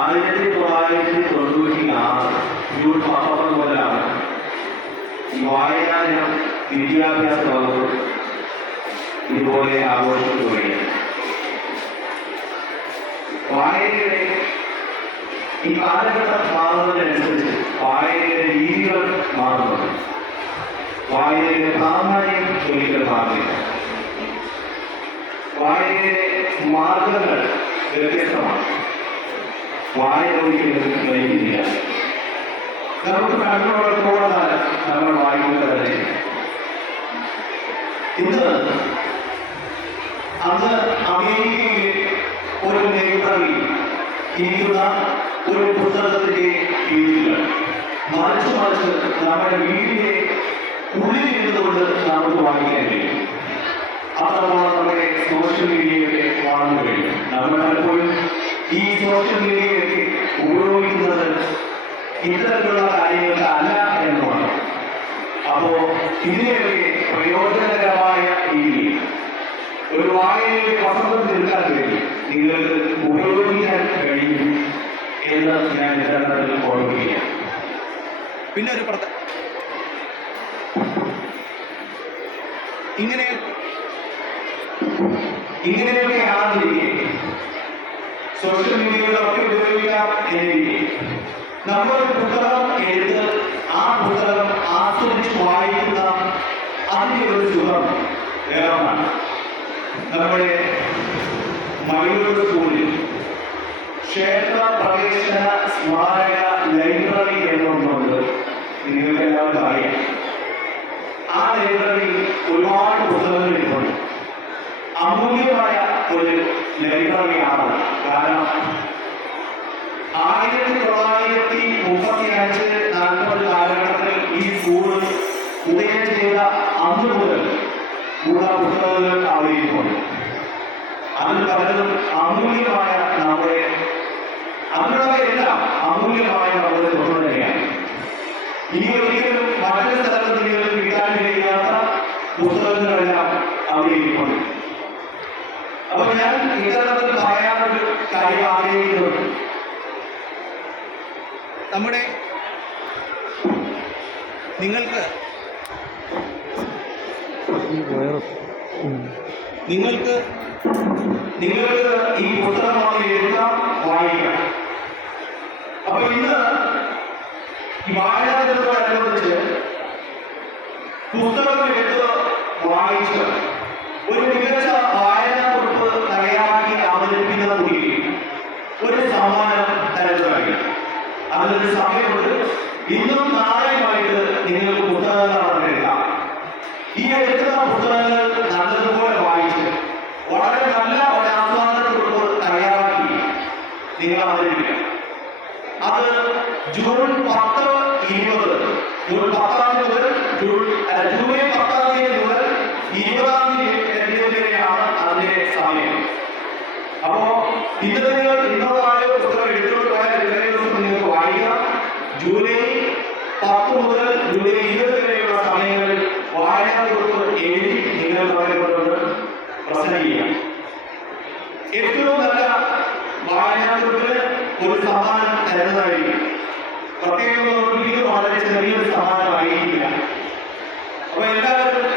ആയിരത്തി തൊള്ളായിരത്തി തൊണ്ണൂറ്റി ആറ് ജൂൺ പത്തൊമ്പത് മുതലാണ് ഈ വായനാ ദിനം വിദ്യാഭ്യാസ വകുപ്പ് ഇതുപോലെ ആഘോഷിച്ചു വരികയാണ് വായനയുടെ ഈ കാലഘട്ടം മാറുന്നതിനനുസരിച്ച് വായനയുടെ രീതികൾ മാറുന്നുണ്ട് വായനയുടെ പ്രാധാന്യം ഒരിക്കൽ മാറില്ല വായനയുടെ മാർഗങ്ങൾ വ്യത്യസ്തമാണ് ഒരിക്കലും നയിക്കുന്നില്ല നമുക്ക് കാലം നമ്മൾ വായിക്കുന്നവരെ. ഇന്ന് അന്ന് അമേരിക്കയിൽ ഒരു ലൈബ്രറി ഇരിക്കുന്ന ഒരു പുസ്തകത്തിന്റെ കീഴിൽ മറിച്ച് മറിച്ച് നമ്മുടെ വീടിന്റെ ഉള്ളിലിരുന്നുകൊണ്ട് നമുക്ക് വായിക്കാൻ കഴിയും. നമ്മുടെ സോഷ്യൽ മീഡിയയിലെ വളർന്നു കഴിയും നമ്മൾ പലപ്പോഴും ഈ സോഷ്യൽ മീഡിയയൊക്കെ ഉപയോഗിക്കുന്നത് ഇത്തരത്തിലുള്ള കാര്യങ്ങൾക്ക് അല്ല എന്നുമാണ് അപ്പോ ഇതിനെയൊക്കെ പ്രയോജനകരമായ രീതി ഒരു വായനയുടെ വസന്തം തീർക്കാൻ കഴിയും നിങ്ങൾക്ക് ഉപയോഗിക്കാൻ കഴിയും എന്ന് ഞാൻ ഇത്തരത്തിൽ ഓർമ്മിക്കുകയാണ് പിന്നെ ഒരു പ്രത ഇങ്ങനെ ഇങ്ങനെയൊക്കെ ആണെന്നിരിക്കെ സോഷ്യൽ മീഡിയകളൊക്കെ ഉപയോഗിക്കാം നമ്മൾ ഒരു പുസ്തകം എഴുത്ത് ആ പുസ്തകം ആസ്വദിച്ച് വായിക്കുന്ന അതിന്റെ ഒരു സുഖം വേറൊന്നാണ് നമ്മുടെ മയൂർ സ്കൂളിൽ ക്ഷേത്ര പ്രവേശന സ്മാരക ലൈബ്രറി എന്നൊന്നുണ്ട്. നിങ്ങൾക്ക് എല്ലാവർക്കും അറിയാം. ആ ലൈബ്രറിയിൽ ഒരുപാട് പുസ്തകങ്ങൾ ഇരിപ്പുണ്ട്. അമൂല്യമായ ഒരു ലൈബ്രറിയാണ്. കാരണം ആയിരത്തി അന്ന് മുതൽ കൂടാ പുസ്തകങ്ങൾ ഇരിപ്പുണ്ട് അതിൽ പലതും അമൂല്യമായ നമ്മുടെ അതിലുള്ളവയെല്ലാം അമൂല്യമായ നമ്മുടെ തന്നെയാണ്. ഇനി ഒരിക്കലും മറ്റൊരു സ്ഥലത്ത് നിങ്ങൾക്ക് കിട്ടാൻ കഴിയാത്ത പുസ്തകങ്ങളെല്ലാം അവിടെ അപ്പൊ ഞാൻ ഇത്തരത്തിൽ പറയാനൊരു കാര്യം ആഗ്രഹിക്കുന്നുണ്ട്. നമ്മുടെ നിങ്ങൾക്ക് നിങ്ങൾക്ക് നിങ്ങൾക്ക് ഈ പുസ്തകം വാങ്ങി എഴുതാം വായിക്കാം. അപ്പൊ ഇന്ന് ഈ വായനാ ദിനത്തോടനുബന്ധിച്ച് പുസ്തകം എടുത്ത് വായിച്ച് ഒരു മികച്ച വായനാ കുറിപ്പ് തയ്യാറാക്കി അവതരിപ്പിക്കുന്ന കുട്ടിക്ക് ഒരു സമ്മാനം തരുന്നതായി അതിനൊരു സമയമുണ്ട് ഇന്നും നാളെയുമായിട്ട് നിങ്ങൾക്ക് പുസ്തകങ്ങൾ അവിടെ എഴുതാം ഈ എഴുതുന്ന നല്ല ഒരു നിങ്ങൾ ജൂൺ പത്ത് ഇരുപത് ജൂൺ പത്താം തീയതി ജൂൺ ജൂലൈ പത്താം തീയതി മുതൽ ഇരുപതാം തീയതി വരെയാണ് അതിന്റെ സമയം അപ്പോ ഇന്ന് നിങ്ങൾ ഇന്നോ നാളെയോ പുസ്തകം എടുത്തുകൊണ്ട് പോയാൽ ഇത്രയും ദിവസം നിങ്ങൾക്ക് വായിക്കാം ജൂലൈ പത്ത് മുതൽ ജൂലൈ ഇരുപത് വരെയുള്ള സമയങ്ങളിൽ വായനാ കുറിപ്പ് എഴുതി നിങ്ങൾ അവരെ കൊണ്ടുവന്ന് പ്രസന്റ് ചെയ്യാം ഏറ്റവും നല്ല വായനാകുറിപ്പിന് ഒരു തരുന്നതായിരിക്കും പ്രത്യേകം വളരെ ചെറിയൊരു സമ്മാനമായിരിക്കില്ല അപ്പൊ എല്ലാവരും